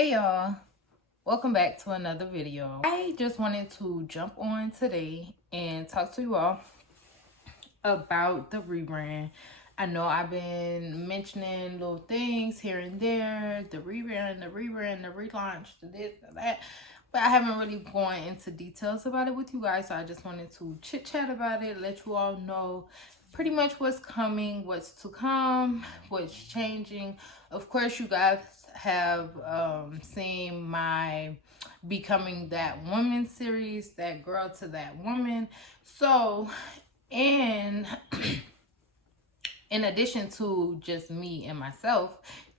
Hey y'all, welcome back to another video. I just wanted to jump on today and talk to you all about the rebrand. I know I've been mentioning little things here and there, the rebrand, the relaunch, the this, the that, but I haven't really gone into details about it with you guys, so I just wanted to chit chat about it, let you all know pretty much what's coming, what's to come, what's changing. Of course, you guys have seen my Becoming That Woman series, That Girl to That Woman. So, and in addition to just me and myself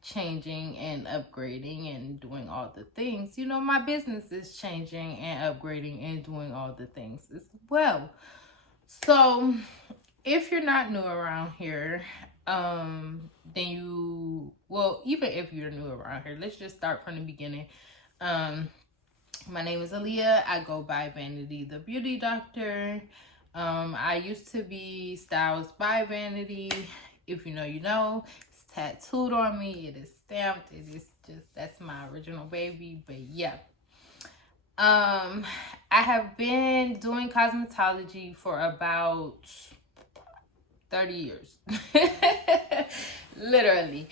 changing and upgrading and doing all the things, you know, my business is changing and upgrading and doing all the things as well. So if you're not new around here, then even if you're new around here, let's just start from the beginning. My name is Aaliyah. I go by Vanity the Beauty Doctor. I used to be Styles by Vanity. If you know, you know. It's tattooed on me. It is stamped. It is just, that's my original baby. But yeah. I have been doing cosmetology for about 30 years. Literally.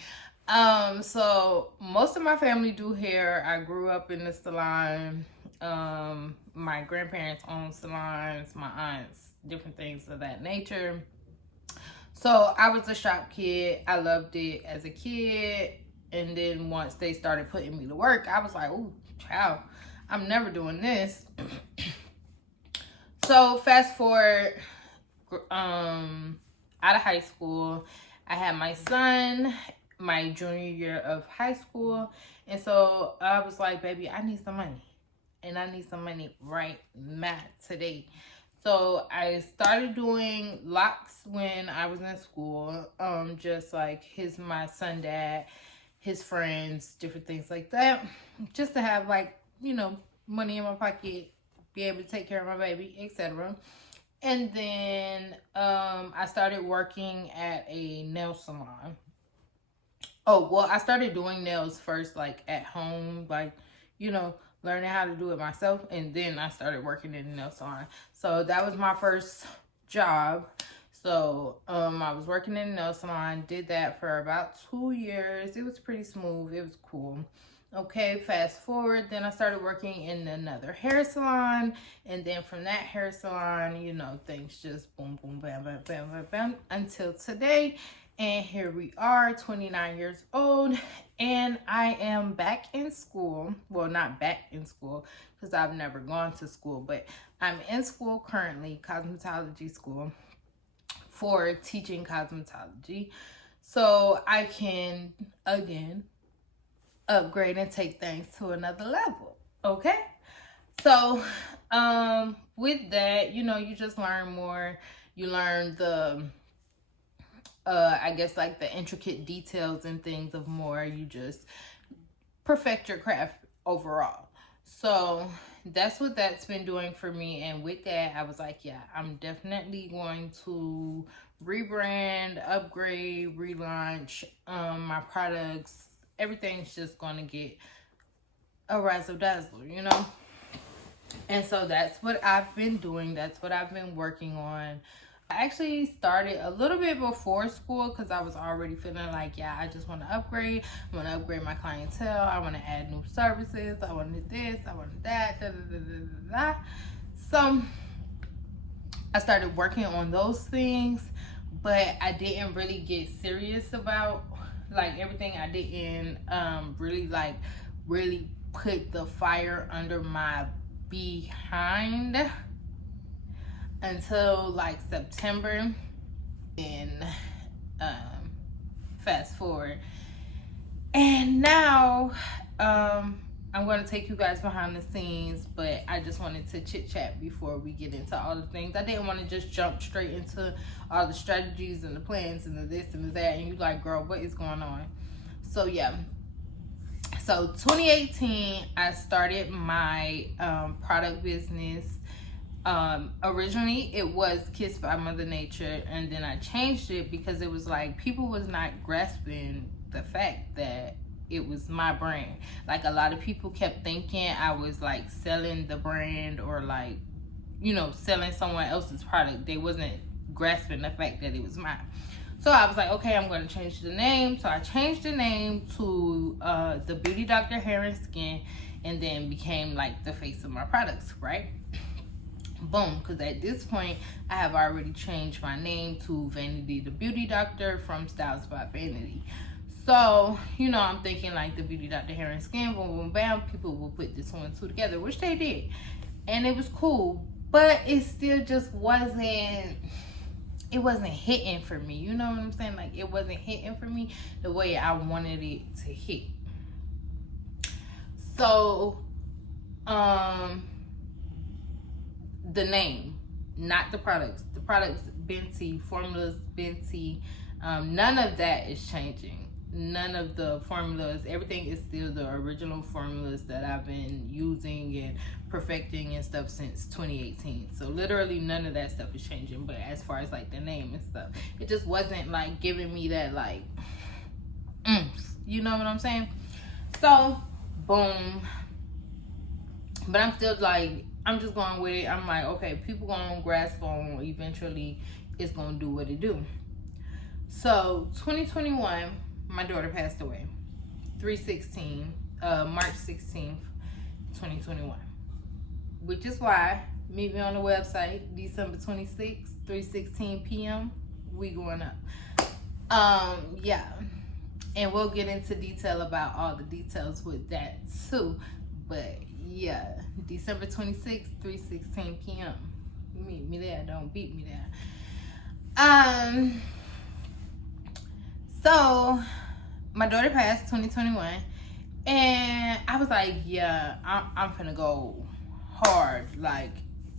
So most of my family do hair. I grew up in the salon. My grandparents own salons, my aunts, different things of that nature. So I was a shop kid. I loved it as a kid. And then once they started putting me to work, I was like, ooh, child, I'm never doing this. So fast forward, out of high school, I had my son my junior year of high school, and so I was like, baby, I need some money, and I need some money right now today. So I started doing locks when I was in school, just like my son dad, his friends, different things like that, just to have, like, you know, money in my pocket, be able to take care of my baby, etc. And then I started working at a nail salon. Oh, well, I started doing nails first, like at home, like, you know, learning how to do it myself. And then I started working in the nail salon. So that was my first job. So I was working in the nail salon, did that for about 2 years. It was pretty smooth. It was cool. Okay, fast forward, then I started working in another hair salon, and then from that hair salon, you know, things just boom, boom, bam, bam, bam, bam, bam, until today. And here we are, 29 years old, and I am back in school. Well, not back in school, because I've never gone to school, but I'm in school currently, cosmetology school, for teaching cosmetology, so I can, again, upgrade and take things to another level. Okay, so with that, you know, you just learn more. You learn the I guess, like, the intricate details and things of more. You just perfect your craft overall. So that's what that's been doing for me. And with that, I was like, yeah, I'm definitely going to rebrand, upgrade, relaunch my products. Everything's just going to get a razzle dazzle, you know? And so that's what I've been doing. That's what I've been working on. I actually started a little bit before school because I was already feeling like, yeah, I just want to upgrade. I want to upgrade my clientele. I want to add new services. I wanted this. I wanted that. Da, da, da, da, da, da. So I started working on those things, but I didn't really get serious about, like, everything. I didn't really put the fire under my behind until like September. And fast forward, and now I'm going to take you guys behind the scenes, but I just wanted to chit chat before we get into all the things. I didn't want to just jump straight into all the strategies and the plans and the this and the that, and you like, girl, what is going on? So yeah, so 2018 I started my product business. Originally it was Kissed by Mother Nature, and then I changed it because it was like people was not grasping the fact that it was my brand. Like, a lot of people kept thinking I was like selling the brand, or like, you know, selling someone else's product. They wasn't grasping the fact that it was mine. So I was like, okay, I'm going to change the name. So I changed the name to the Beauty Doctor Hair and Skin, and then became like the face of my products, right? Boom, because at this point, I have already changed my name to Vanity the Beauty Doctor from Styles by Vanity. So, you know, I'm thinking like the Beauty Doctor Hair and Skin, boom, boom, bam, people will put this 2 and 2 together, which they did. And it was cool, but it still just wasn't hitting for me. You know what I'm saying? Like, it wasn't hitting for me the way I wanted it to hit. So, the name, not the products. The products, Benty, formulas, Benty, none of that is changing. None of the formulas, everything is still the original formulas that I've been using and perfecting and stuff since 2018. So literally none of that stuff is changing. But as far as like the name and stuff, it just wasn't like giving me that like you know what I'm saying? So boom. But I'm still like, I'm just going with it. I'm like, okay, people gonna grasp on, eventually it's gonna do what it do. So 2021, my daughter passed away. 3/16, March 16th, 2021. Which is why, meet me on the website, December 26th, 3:16 p.m. We going up. Yeah. And we'll get into detail about all the details with that too. But yeah, December 26th, 3:16 p.m. Meet me there, don't beat me there. So my daughter passed 2021, and I was like, yeah, I'm finna go hard. Like,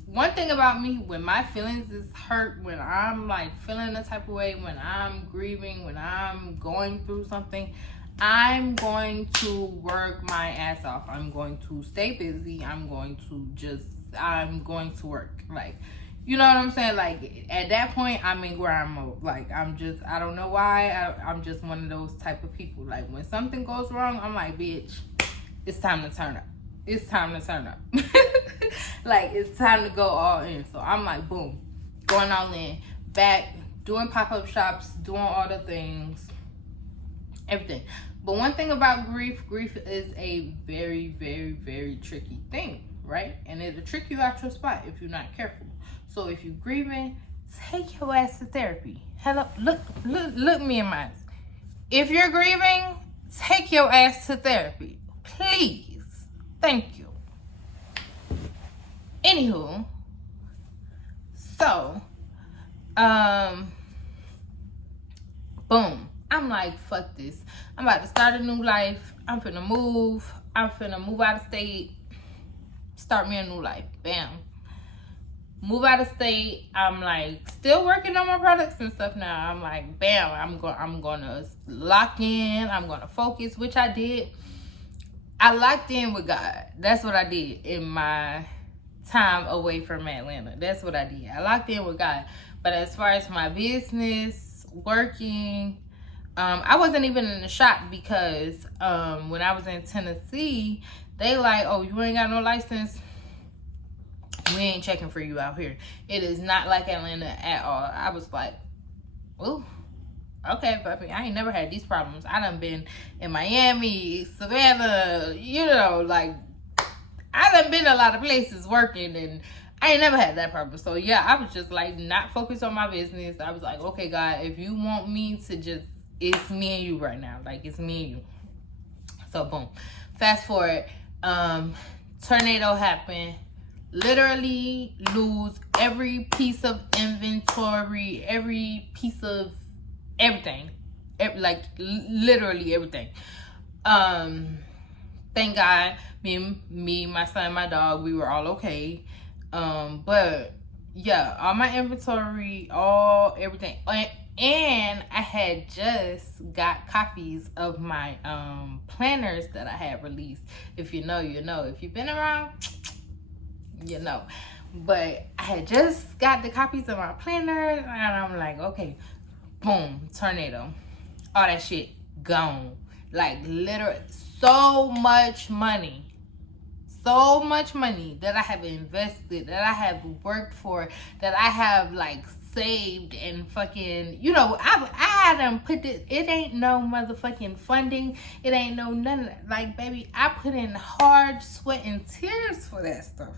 one thing about me, when my feelings is hurt, when I'm like feeling a type of way, when I'm grieving, when I'm going through something, I'm going to work my ass off. I'm going to stay busy. I'm going to work. Like, you know what I'm saying? Like, at that point, I'm in grind mode. Like, I don't know why. I'm just one of those type of people. Like, when something goes wrong, I'm like, bitch, it's time to turn up. It's time to turn up. Like, it's time to go all in. So I'm like, boom, going all in. Back, doing pop-up shops, doing all the things, everything. But one thing about grief is a very, very, very tricky thing, right? And it'll trick you out your spot if you're not careful. So if you're grieving, take your ass to therapy. Hello, look me in my eyes. If you're grieving, take your ass to therapy. Please. Thank you. Anywho, so, boom. I'm like, fuck this. I'm about to start a new life. I'm finna move. I'm finna move out of state. Start me a new life. Bam. Move out of state. I'm like still working on my products and stuff now. I'm like, bam, I'm gonna lock in. I'm gonna focus, which I did. I locked in with God. That's what I did in my time away from Atlanta. That's what I did. I locked in with God. But as far as my business, working, I wasn't even in the shop because when I was in Tennessee, they like, oh, you ain't got no license, we ain't checking for you out here. It is not like Atlanta at all. I was like, ooh, okay, puppy, I ain't never had these problems. I done been in Miami, Savannah, you know, like, I done been a lot of places working, and I ain't never had that problem. So yeah, I was just like not focused on my business. I was like, okay, God, if you want me to just, it's me and you right now. Like, it's me and you. So boom. Fast forward, tornado happened. Literally lose every piece of inventory, every piece of everything. Like, literally everything. Thank God, me, my son, my dog, we were all okay. But yeah, all my inventory, everything. And I had just got copies of my planners that I had released. If you know, you know. If you've been around, you know. But I had just got the copies of my planners, and I'm like, okay, boom, tornado. All that shit gone. Like literally so much money. So much money that I have invested, that I have worked for, that I have like saved and fucking, you know, I done put this, it ain't no motherfucking funding, it ain't no none of that. Like, baby, I put in hard sweat and tears for that stuff.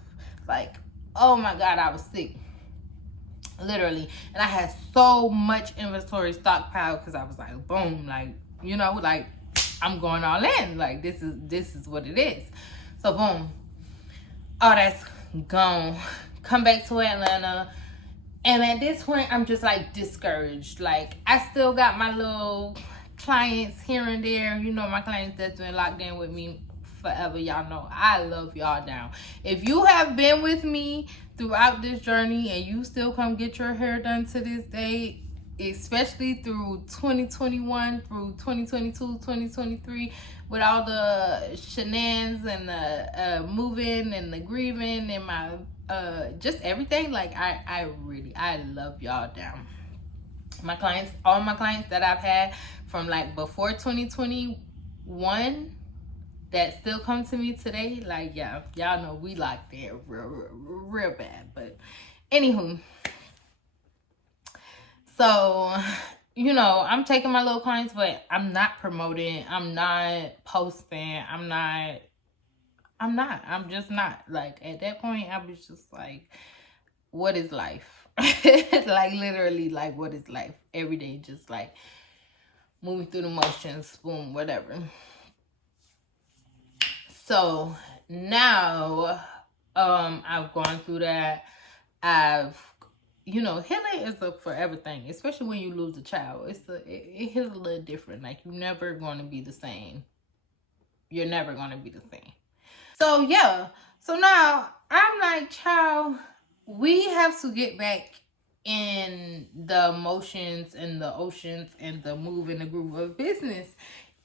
Like, oh my God, I was sick. Literally. And I had so much inventory stockpile because I was like, boom, like, you know, like I'm going all in. Like this is what it is. So boom. All that's gone. Come back to Atlanta. And at this point, I'm just like discouraged. Like I still got my little clients here and there. You know, my clients that's been locked in with me forever. Y'all know I love y'all down. If you have been with me throughout this journey and you still come get your hair done to this day, especially through 2021 through 2022 2023 with all the shenanigans and the moving and the grieving and my just everything, like I love y'all down. My clients, all my clients that I've had from like before 2021 that still come to me today, like, yeah, y'all know we locked in real bad. But anywho, so, you know, I'm taking my little clients, but I'm not promoting, I'm not posting, I'm just not. Like, at that point, I was just like, what is life? Like, literally, like, what is life? Every day, just like moving through the motions, boom, whatever. So now, I've gone through that. You know, healing is a forever thing, especially when you lose a child. It hits a little different. Like, you're never going to be the same. You're never going to be the same. So, yeah. So now, I'm like, child, we have to get back in the motions and the oceans and the move and the groove of business.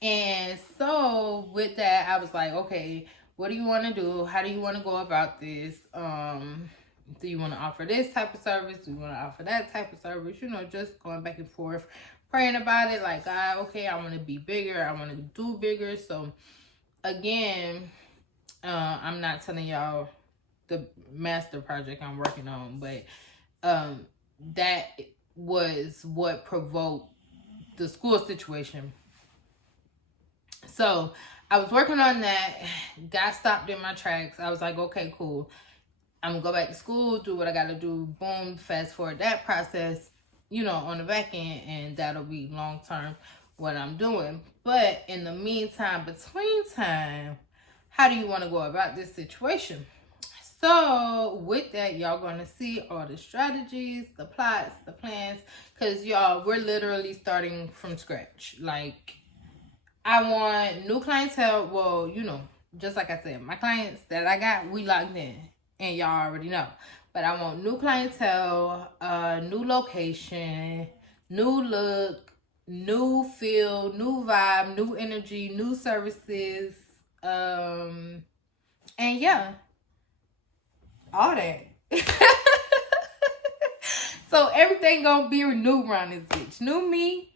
And so, with that, I was like, okay, what do you want to do? How do you want to go about this? Do you want to offer this type of service? Do you want to offer that type of service? You know, just going back and forth, praying about it. Like, God, okay, I want to be bigger. I want to do bigger. So, again, I'm not telling y'all the master project I'm working on, but that was what provoked the school situation. So, I was working on that, got stopped in my tracks. I was like, okay, cool. I'm gonna go back to school, do what I gotta do, boom, fast forward that process, you know, on the back end, and that'll be long term what I'm doing. But in the meantime, between time, how do you want to go about this situation? So with that, y'all gonna see all the strategies, the plots, the plans, because y'all, we're literally starting from scratch. Like, I want new clientele. Well, you know, just like I said, my clients that I got, we locked in. And y'all already know. But I want new clientele, new location, new look, new feel, new vibe, new energy, new services. And yeah, all that. So everything gonna be new around this bitch. New me,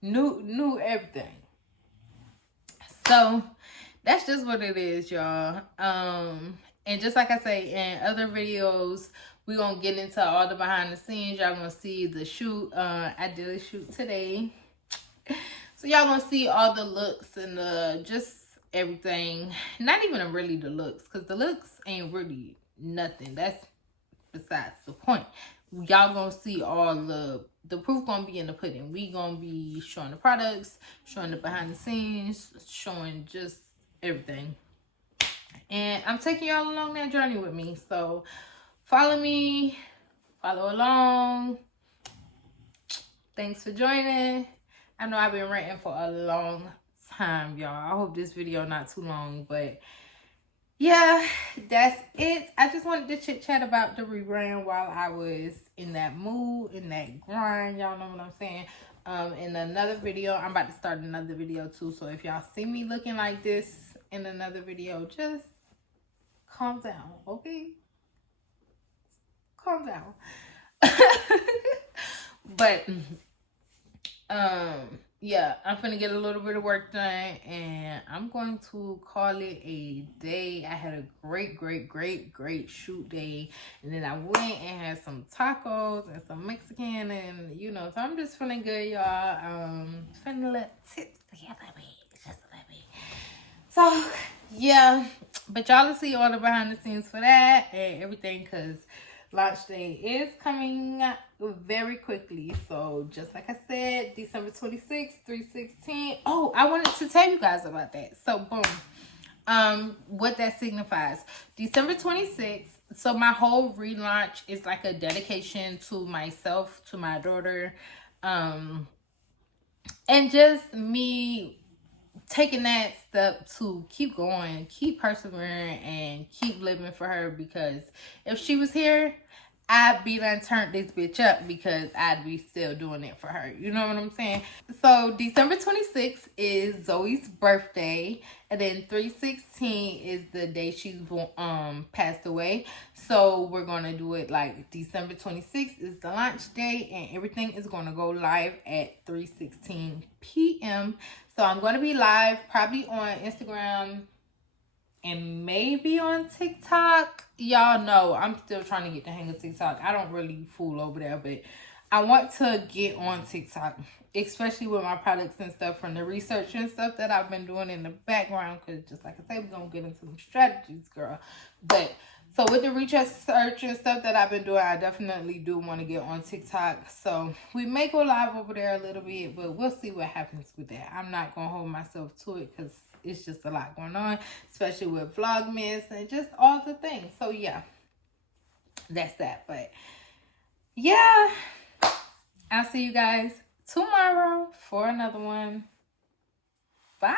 new everything. So that's just what it is, y'all. And just like I say in other videos, we're going to get into all the behind the scenes. Y'all going to see the shoot. I did a shoot today. So y'all going to see all the looks and just everything. Not even really the looks, because the looks ain't really nothing. That's besides the point. Y'all going to see all the proof going to be in the pudding. We going to be showing the products, showing the behind the scenes, showing just everything. And I'm taking y'all along that journey with me. So follow me, follow along. Thanks for joining. I know I've been ranting for a long time, y'all. I hope this video not too long, but yeah, that's it. I just wanted to chit chat about the rebrand while I was in that mood, in that grind. Y'all know what I'm saying. In another video, I'm about to start another video too. So if y'all see me looking like this in another video, just calm down, okay? Calm down. But yeah, I'm gonna get a little bit of work done, and I'm going to call it a day. I had a great shoot day, and then I went and had some tacos and some Mexican, and you know, so I'm just feeling good, y'all. Feeling a little tipsy a little bit, just a little bit. So yeah, but y'all will see all the behind the scenes for that and everything, cause launch day is coming very quickly. So just like I said, December 26th, 316. Oh, I wanted to tell you guys about that. So boom. What that signifies. December 26th. So my whole relaunch is like a dedication to myself, to my daughter, and just me taking that step to keep going, keep persevering, and keep living for her, because if she was here, I'd be done turned this bitch up, because I'd be still doing it for her. You know what I'm saying? So December 26th is Zoe's birthday, and then 316 is the day she's passed away. So we're gonna do it like December 26th is the launch day, and everything is gonna go live at 3:16 p.m. So I'm gonna be live probably on Instagram and maybe on TikTok. Y'all know I'm still trying to get the hang of TikTok. I don't really fool over there, but I want to get on TikTok, especially with my products and stuff, from the research and stuff that I've been doing in the background, because just like I say, we're gonna get into some strategies, girl. But so with the research and stuff that I've been doing, I definitely do want to get on TikTok. So we may go live over there a little bit, but we'll see what happens with that. I'm not gonna hold myself to it, because it's just a lot going on, especially with Vlogmas and just all the things. So yeah, that's that. But yeah, I'll see you guys tomorrow for another one. Bye.